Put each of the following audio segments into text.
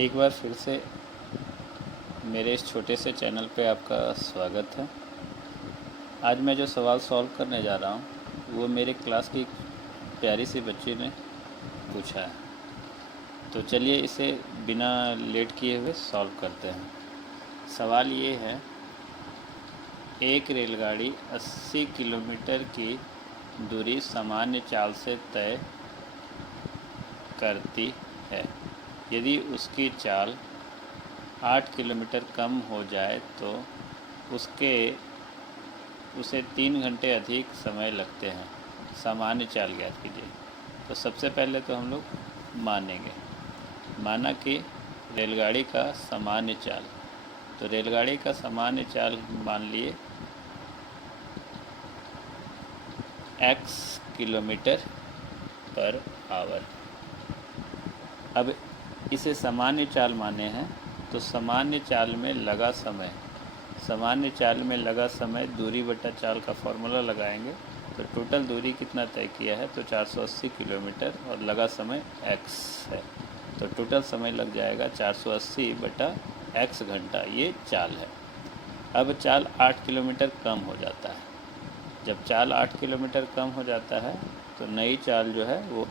एक बार फिर से मेरे इस छोटे से चैनल पे आपका स्वागत है। आज मैं जो सवाल सॉल्व करने जा रहा हूँ वो मेरे क्लास की प्यारी सी बच्ची ने पूछा है। तो चलिए इसे बिना लेट किए हुए सॉल्व करते हैं। सवाल ये है, एक रेलगाड़ी 80 किलोमीटर की दूरी सामान्य चाल से तय करती है। यदि उसकी चाल 8 किलोमीटर कम हो जाए तो उसे 3 घंटे अधिक समय लगते हैं। सामान्य चाल ज्ञात कीजिए। तो सबसे पहले तो हम लोग माना कि रेलगाड़ी का सामान्य चाल, तो रेलगाड़ी का सामान्य चाल मान लिए x किलोमीटर पर आवर। अब इसे सामान्य चाल माने हैं तो सामान्य चाल में लगा समय दूरी बटा चाल का फॉर्मूला लगाएंगे। तो टोटल दूरी कितना तय किया है, तो 480 किलोमीटर और लगा समय x है, तो टोटल समय लग जाएगा 480 बटा x घंटा। ये चाल है। अब चाल 8 किलोमीटर कम हो जाता है। जब चाल 8 किलोमीटर कम हो जाता है तो नई चाल जो है वो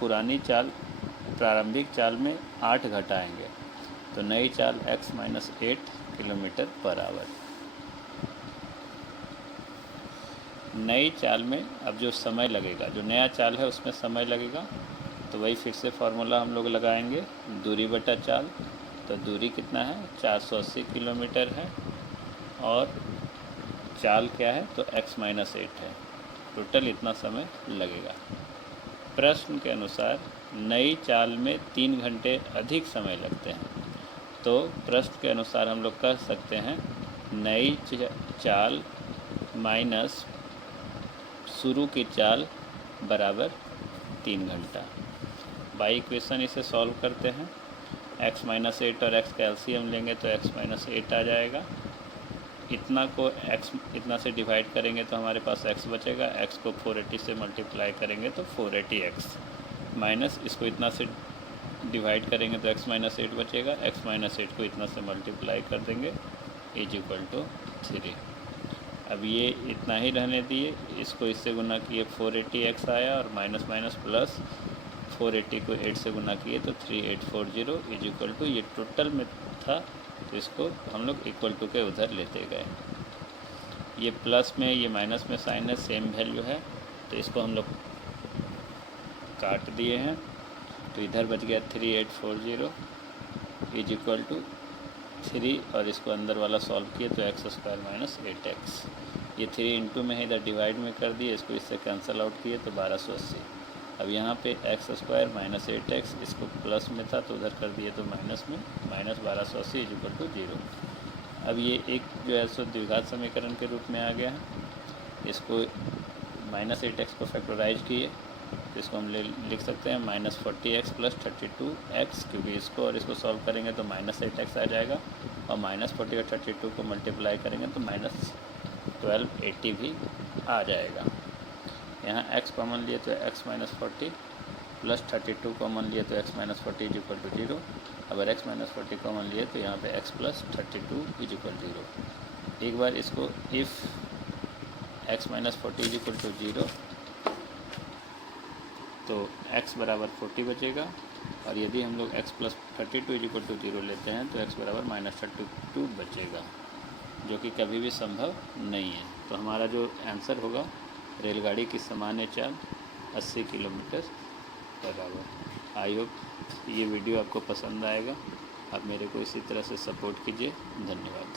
पुरानी चाल प्रारंभिक चाल में 8 घटाएंगे, तो नई चाल x-8 किलोमीटर पर आवर। नई चाल में अब जो समय लगेगा, जो नया चाल है उसमें समय लगेगा, तो वही फिर से फार्मूला हम लोग लगाएंगे, दूरी बटा चाल। तो दूरी कितना है, 480 किलोमीटर है और चाल क्या है, तो x-8 है। टोटल इतना समय लगेगा। प्रश्न के अनुसार नई चाल में 3 घंटे अधिक समय लगते हैं। तो प्रश्न के अनुसार हम लोग कह सकते हैं नई चाल माइनस शुरू की चाल बराबर 3 घंटा। बाई इक्वेशन इसे सॉल्व करते हैं। x-8 और x का एलसीएम लेंगे तो x-8 आ जाएगा। इतना को x इतना से डिवाइड करेंगे तो हमारे पास x बचेगा। x को 480 से मल्टीप्लाई करेंगे तो 480x माइनस इसको इतना से डिवाइड करेंगे तो x-8 बचेगा। x-8 को इतना से मल्टीप्लाई कर देंगे = 3। अब ये इतना ही रहने दिए, इसको इससे गुना किए 480x आया और माइनस माइनस प्लस 480 को 8 से गुना किए तो 3840 = ये टोटल में था, तो इसको हम लोग इक्वल टू के उधर लेते गए। ये प्लस में ये माइनस में साइन है, सेम वैल्यू है, तो इसको हम लोग काट दिए हैं। तो इधर बच गया 3840 = 3 और इसको अंदर वाला सॉल्व किए तो x² - 8x। ये 3 इंटू में है, इधर डिवाइड में कर दिए, इसको इससे कैंसिल आउट किए तो 1280। अब यहाँ पे x² - 8x, इसको प्लस में था तो उधर कर दिए तो माइनस में, -1280 = 0। अब ये एक जो है सो द्विघात समीकरण के रूप में आ गया है। इसको -8x को फैक्टराइज किए तो इसको हम लिख सकते हैं -40x + 32x, क्योंकि इसको और इसको सॉल्व करेंगे तो -8x आ जाएगा और -40 और 32 को मल्टीप्लाई करेंगे तो -1280 भी आ जाएगा। यहाँ x कॉमन लिए तो x-40 + 32 कॉमन लिए तो x-40 = 0। अगर x-40 कॉमन लिए तो यहाँ पे x + 32 = 0। एक बार इसको इफ़ x-40 = 0 तो x बराबर 40 बचेगा, और यदि हम लोग x + 32 = 0 लेते हैं तो x बराबर -32 बचेगा, जो कि कभी भी संभव नहीं है। तो हमारा जो आंसर होगा, रेलगाड़ी की सामान्य चाल 80 kilometre per hour. I hope ये वीडियो आपको पसंद आएगा। आप मेरे को इसी तरह से सपोर्ट कीजिए। धन्यवाद।